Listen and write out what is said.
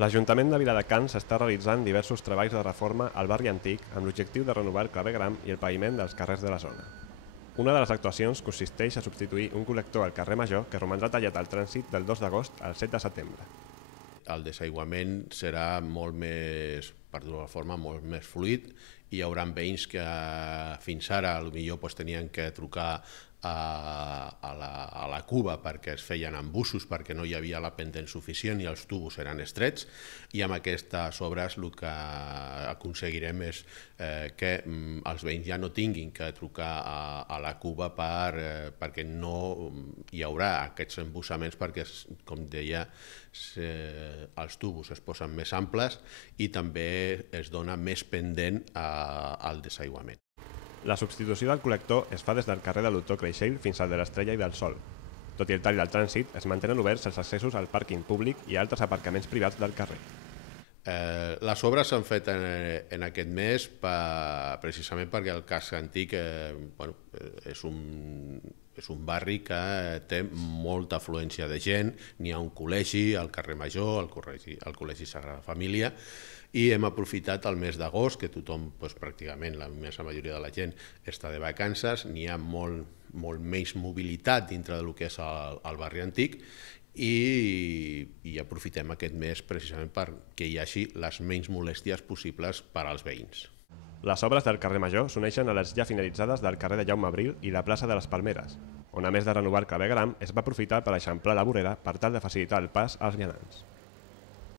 L'Ajuntament de Viladecans està realitzant diversos treballs de reforma al barri antic amb l'objectiu de renovar el carrer Gram i el paviment dels carrers de la zona. Una de les actuacions consisteix a substituir un col·lector al carrer Major que romandrà tallat al trànsit del 2 d'agost al 7 de setembre. El desaiguament serà molt més, per dir-ho de forma, molt més fluid. Hi haurà veïns que fins ara potser tenien que trucar a la cuba perquè es feien embussos perquè no hi havia la pendent suficient i els tubos eren estrets, i amb aquestes obres el que aconseguirem és que els veïns ja no tinguin que trucar a la cuba perquè no hi haurà aquests embussaments, perquè, com deia, els tubos es posen més amples i també es dona més pendent al desaiguament. La substitució del col·lector es fa des del carrer de l'Autor Creixell fins al de l'Estrella i del Sol. Tot i el tall del trànsit, es mantenen oberts els accessos al pàrquing públic i altres aparcaments privats del carrer. Les obres s'han fet en aquest mes precisament perquè el casc antic és un barri que té molta afluència de gent. N'hi ha un col·legi al carrer Major, el col·legi Sagrada Família, i hem aprofitat el mes d'agost, que tothom, pràcticament la immensa majoria de la gent està de vacances, n'hi ha molt menys mobilitat dintre del que és el barri antic, i aprofitem aquest mes precisament perquè hi hagi les menys molèsties possibles per als veïns. Les obres del carrer Major s'uneixen a les ja finalitzades del carrer de Jaume Abril i la plaça de les Palmeres, on a més de renovar el carrer Gram es va aprofitar per eixamplar la vorera per tal de facilitar el pas als vianants.